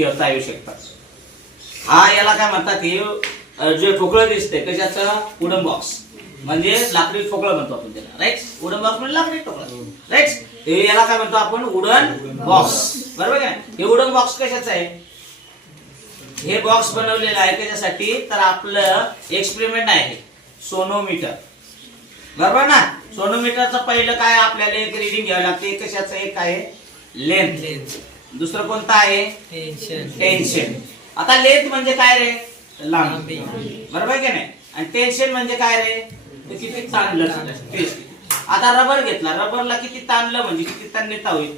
घेता येऊ शकतात. हा याला काय म्हणतात हे जे ठोकळं दिसते कशाचं? वुडन बॉक्स म्हणजे लाकडी ठोकळं म्हणतो आपण त्याला राईट वुडन बॉक्स म्हणजे लाकडी ठोकळं राईट हे याला काय म्हणतो आपण? वुडन बॉक्स बरोबर काय हे वुडन बॉक्स कशाचं आहे? हे बॉक्स बनवलेलं आहे त्याच्यासाठी तर आपलं एक्सपेरिमेंट आहे सोनोमीटर. बरोबर ना? सोनोमीटरचं पहिलं काय आपल्याला एक रिडिंग घ्यावं लागते? एक कशाचं एक आहे? लेंथ दुसरं कोणतं आहे? टेन्शन टेन्शन आता लेंथ म्हणजे काय रे? लांबी. बरोबर की नाही? आणि टेन्शन म्हणजे काय रे? ते किती ताणलं आता रबर घेतला. रबरला किती ताणलं म्हणजे किती ताणता होईल?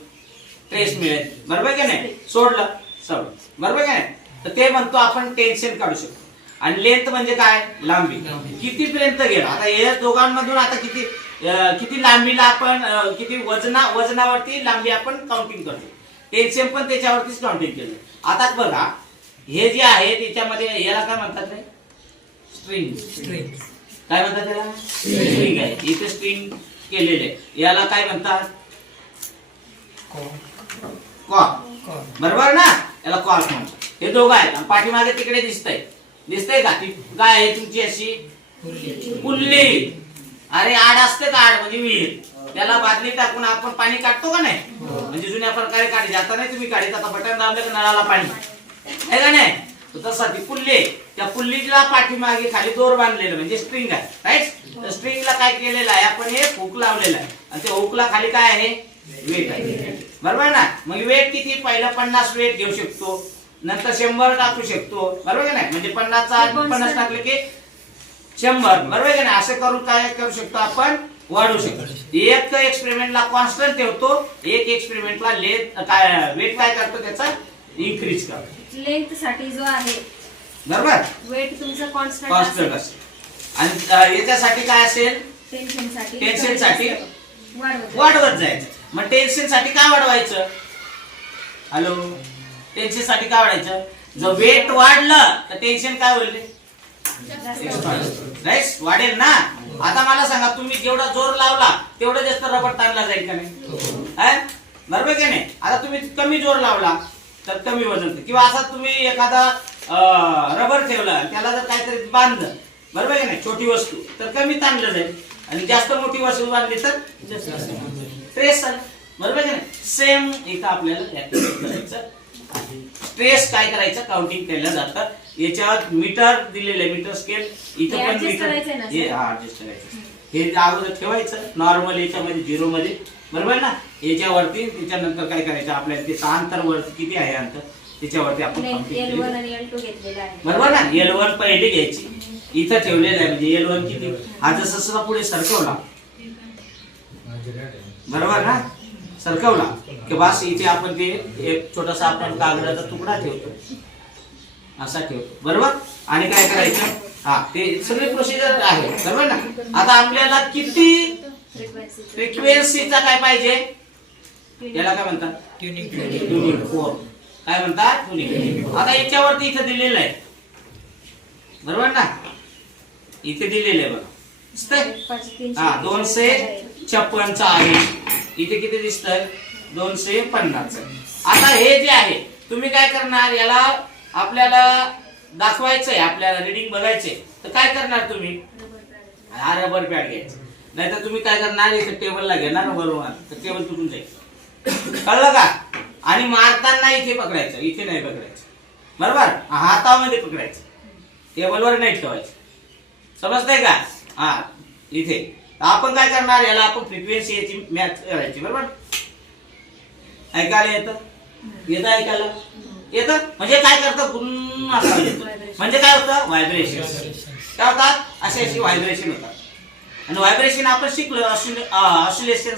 ट्रेस मिळेल. बरोबर की नाही? सोडलं. सोड बरोबर की नाही? तर ते म्हणतो आपण टेन्शन काढू शकतो. आणि लेंथ म्हणजे काय? लांबी. लांबी. किती पर्यंत गेला आता हे दोघांमधून आता किती किती लांबीला आपण किती वजना वजनावरती लांबी आपण काउंटिंग करतो. टेन्शन पण त्याच्यावरतीच काउंटिंग केलं आता बघा हे जे आहे त्याच्यामध्ये याला काय म्हणतात रे स्ट्रिंग स्ट्रिंग काय म्हणतात त्याला? स्ट्रिंग आहे. इथे स्ट्रिंग केलेले याला काय म्हणतात? कॉर्क बरोबर ना? याला कॉर्क म्हणतात. हे दोघं आहेत. पाठीमागे तिकडे दिसतंय. दिसतंय का? ती काय आहे तुमची अशी? कुल्ली अरे आड असते का आड? म्हणजे विहीर. त्याला बादली टाकून आपण पाणी काढतो का नाही? म्हणजे जुन्या प्रकारे काढायचे आता नाही तुम्ही काढायचं आता बटन दाबलं की नळाला पाणी. आहे का नाही? तसा ती पुल्ली. त्या पुल्लीला पाठीमागे खाली दोर बांधलेलं म्हणजे स्ट्रिंग आहे. राईट स्ट्रिंगला काय केलेलं आहे? आपण हे हुक लावलेलं आहे. आणि त्या हुकला खाली काय आहे? वेट आहे. बरोबर ना? मग वेट किती? पहिलं पन्नास वेट घेऊ शकतो. नंतर शंभर टाकू शकतो. बरोबर का नाही? म्हणजे पन्नासचा पन्नास टाकले की शंभर. बरोबर आहे का नाही? असं करून काय करू शकतो आपण? वाढवू शकतो. एक एक्सपेरिमेंटला कॉन्स्टंट ठेवतो एक एक्सपेरिमेंटला लेट काय वेट काय करतो त्याचा? इन्क्रीज करतो. लेंथसाठी जो आहे बरोबर? वेट तुमचं कॉन्स्टंट कॉन्स्टंट असेल. आणि याच्यासाठी काय असेल? टेन्शनसाठी टेन्शनसाठी वाढवत जायचं. मग टेन्शनसाठी काय वाढवायचं? हॅलो टेन्शनसाठी काय वाढवायचं? जर वेट वाढलं तर टेन्शन काय होईल? राईट वाढेल ना? आता मला सांगा तुम्ही जेवढा जोर लावला तेवढा जास्त रबर ताणला जाईल का नाही? बरोबर की नाही? आता तुम्ही कमी जोर लावला तर कमी वजन किंवा असा तुम्ही एखादा रबर ठेवला त्याला जर काहीतरी बांधलं बरोबर की नाही? छोटी वस्तू तर कमी ताणलं जाईल. आणि जास्त मोठी वस्तू बांधली तर स्ट्रेस बरोबर की नाही? सेम इथं आपल्याला करायचं स्ट्रेस काय करायचं? काउंटिंग केलं जातं. याच्यावर मीटर दिलेलं आहे मीटर स्केल. इथं हे पण adjust मीटर. करायचंय ना, हे sir? हा adjust करायचं हे अगोदर ठेवायचं नॉर्मल याच्यामध्ये झिरो मध्ये. बरोबर ना? याच्यावरती त्याच्यानंतर काय करायचं आपल्याला? ते अंतर वरती किती आहे अंतर? त्याच्यावरती आपण एल केली. वन आणि एल टू घेतलेला आहे. बरोबर ना? एल वन पहिली घ्यायची. इथं ठेवलेलं आहे म्हणजे एल वन किती? हा जसं जसं पुढे सरकवला. बरोबर ना? सरकवला. की बस इथे आपण ते एक छोटासा आपण कागदाचा तुकडा ठेवतो. असा ठेवतो बरोबर? आणि काय करायचं? हा ते सगळे प्रोसिजर आहे. बरोबर ना? आता आपल्याला किती फ्रिक्वेन्सी फ्रिक्वेन्सीचा काय पाहिजे? याला काय म्हणतात? फोर काय म्हणतात? ट्युनिंग आता याच्यावरती इथे दिलेलं आहे. बरोबर ना? इथे दिलेलं आहे बघा. दिसतंय? हा दोनशे छप्पनचा आहे. इथे किती दिसतंय? दोनशे पन्नास आता हे जे आहे तुम्ही काय करणार? याला आपल्याला दाखवायचंय आपल्याला रिडिंग बघायचंय तर काय करणार तुम्ही? हा रबर पॅड घ्यायचं. नाहीतर तुम्ही काय करणार? इथे टेबलला घेणार बरोबर तर टेबल तुटून जाईल. कळलं का? आणि मारताना इथे पकडायचं. इथे नाही पकडायचं. बरोबर? हातामध्ये पकडायचं. टेबलवर नाही ठेवायचं. समजतंय का? हा इथे. आपण काय करणार? याला आपण फ्रिक्वेन्सी याची मॅच करायची. बरोबर? ऐकायला येतं? येतं ऐकायला? येतं? म्हणजे काय करतं? गुण म्हणजे काय होतं? व्हायब्रेशन काय होतात? असे अशी व्हायब्रेशन होतात. आणि व्हायब्रेशन आपण शिकलो ऑसिलेशन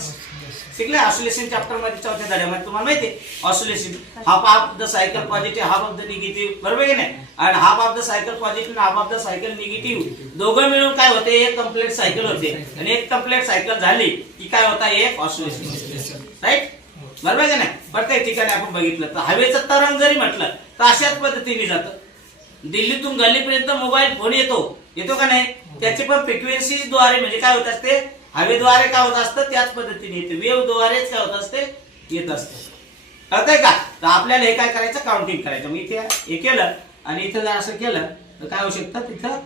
शिकले ऑसिलेशन चॅप्टरमध्ये चौथ्या धड्यामध्ये तुम्हाला माहिती आहे. Oscillation half of the cycle positive half of the negative बरोबर की नाही? आणि half of the cycle positive half of the cycle negative दोघं मिळून काय होते? एक कंप्लीट सायकल होते. आणि एक कंप्लीट सायकल झाली की काय होता? एक ऑसिलेशन राईट बरोबर का नाही? प्रत्येक ठिकाणी आपण बघितलं तर हवेचं तरंग जरी म्हटलं तर अशाच पद्धतीने जातं. दिल्लीतून गल्लीपर्यंत मोबाईल फोन येतो. येतो का नाही? त्याची पण फ्रिक्वेन्सी द्वारे म्हणजे काय होत असते? हवेद्वारे काय होत असतं? त्याच पद्धतीने येते. वेव द्वारेच काय होत असते? येत असतं. कळतंय का? तर आपल्याला हे काय करायचं? काउंटिंग करायचं. मग इथे हे केलं आणि इथं जर असं केलं तर काय होऊ शकतं? तिथं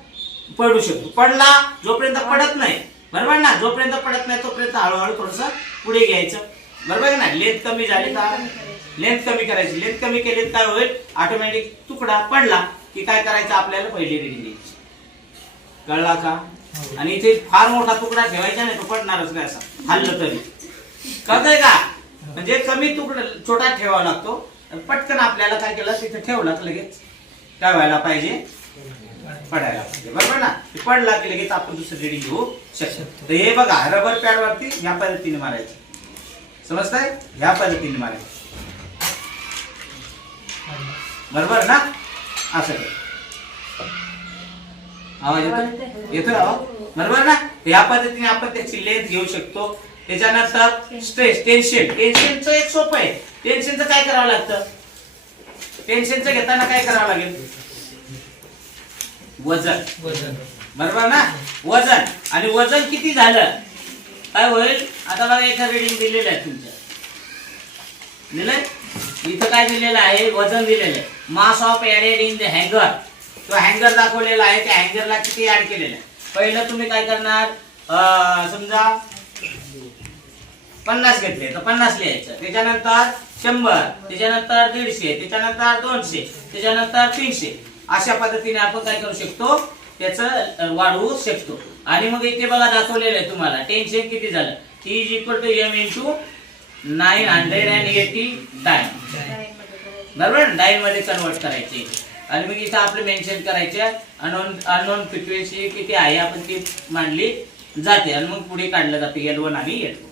पडू शकतो. पडला जोपर्यंत पडत नाही. बरोबर ना? जोपर्यंत पडत नाही तोपर्यंत हळूहळू थोडस पुढे घ्यायचं. बरोबर ना लेंथ कमी झाली का लेंथ कमी करायची. लेंथ कमी केली तर काय होईल ऑटोमॅटिक तुकडा पडला की काय करायचं आपल्याला पहिली रिडिंग द्यायची कळला का? आणि इथे फार मोठा तुकडा ठेवायचा नाही तो पडणारच नाही असा. हल्लं तरी. कळतंय का? म्हणजे कमी तुकडा छोटा ठेवावा लागतो. पटकन आपल्याला काय केलं तिथे ठेवला तर लगेच काय व्हायला पाहिजे? पडायला पाहिजे. बरोबर ना? ते पडला की लगेच आपण दुसरं रिडिंग घेऊ शकतो. तर हे बघा रबर पॅड वरती ह्या पद्धतीने मारायचं. समजतंय? ह्या पद्धतीने मारायचं बरोबर ना? असं. आवाज येतो येतोय आवाज? बरोबर ना? ह्या पद्धतीने आपण त्याची लेंथ घेऊ शकतो. त्याच्यानंतर स्ट्रेस टेन्शन टेन्शनचं एक सोपं आहे. टेन्शनचं काय करावं लागतं? टेन्शनचं घेताना काय करावं लागेल? वजन. वजन. बरोबर ना? वजन. आणि वजन किती झालं? काय होईल? आता बघा इथं रिडिंग दिलेलं आहे तुमच्या दिलंय? इथं काय दिलेलं आहे? वजन दिलेलं आहे. Mass of added in the हँगर तो हँगर दाखवलेला आहे. त्या हँगरला किती ऍड केलेलं आहे? पहिलं तुम्ही काय करणार? अं, समजा पन्नास घेतले. तर पन्नास लिहायचं. त्याच्यानंतर शंभर. त्याच्यानंतर दीडशे. त्याच्यानंतर दोनशे. त्याच्यानंतर तीनशे. अशा पद्धतीने आपण काय करू शकतो? त्याचं वाढवू शकतो. आणि मग इथे बघा दाखवलेलं आहे तुम्हाला. टेन्शन किती झालं? T is equal to M into nine hundred and eighty time बरोबर? डाईन मध्ये कन्वर्ट करायचे. आणि मग इथं आपलं मेन्शन करायचे अनोन अनोन फ्रिक्वेन्सी किती आहे? आपण ती मांडली जाते. आणि मग पुढे काढलं जाते. एल वन आणि एल टू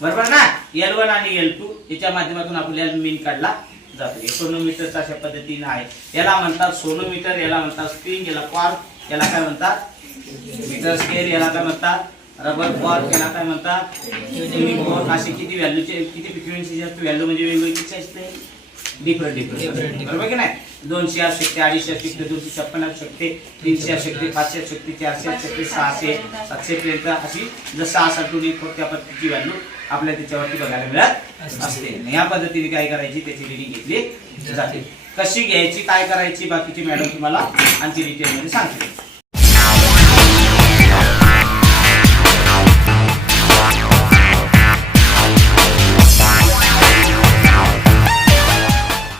बरोबर ना? एल वन आणि एल टू याच्या माध्यमातून आपल्याला मीन काढला. जातो. हे अशा पद्धतीने आहे. याला म्हणतात सोनोमीटर याला म्हणतात स्प्रिंग याला कॉर्क याला काय म्हणतात? मीटर स्केल याला काय म्हणतात? रबर कॉर्क याला काय म्हणतात? असे किती व्हॅल्यूचे किती फ्रिक्वेन्सी असते. व्हॅल्यू म्हणजे वेगवेगळी असते? डिफरंट डिफरंट बरोबर की नाही? दोनशे असू शकते अडीचशे असू शकते दोनशे छप्पन असू शकते तीनशे असू शकते पाचशे असू शकते चारशे असू शकते सहाशे सातशे पर्यंत अशी जर सहा सात टू त्या पद्धतीची व्हॅल्यू आपल्या त्याच्यावरती बघायला मिळत असते. या पद्धतीने काय करायची त्याची रिडिंग घेतली जाते. कशी घ्यायची काय करायची बाकीची मॅडम तुम्हाला आणखी डिटेलमध्ये सांगते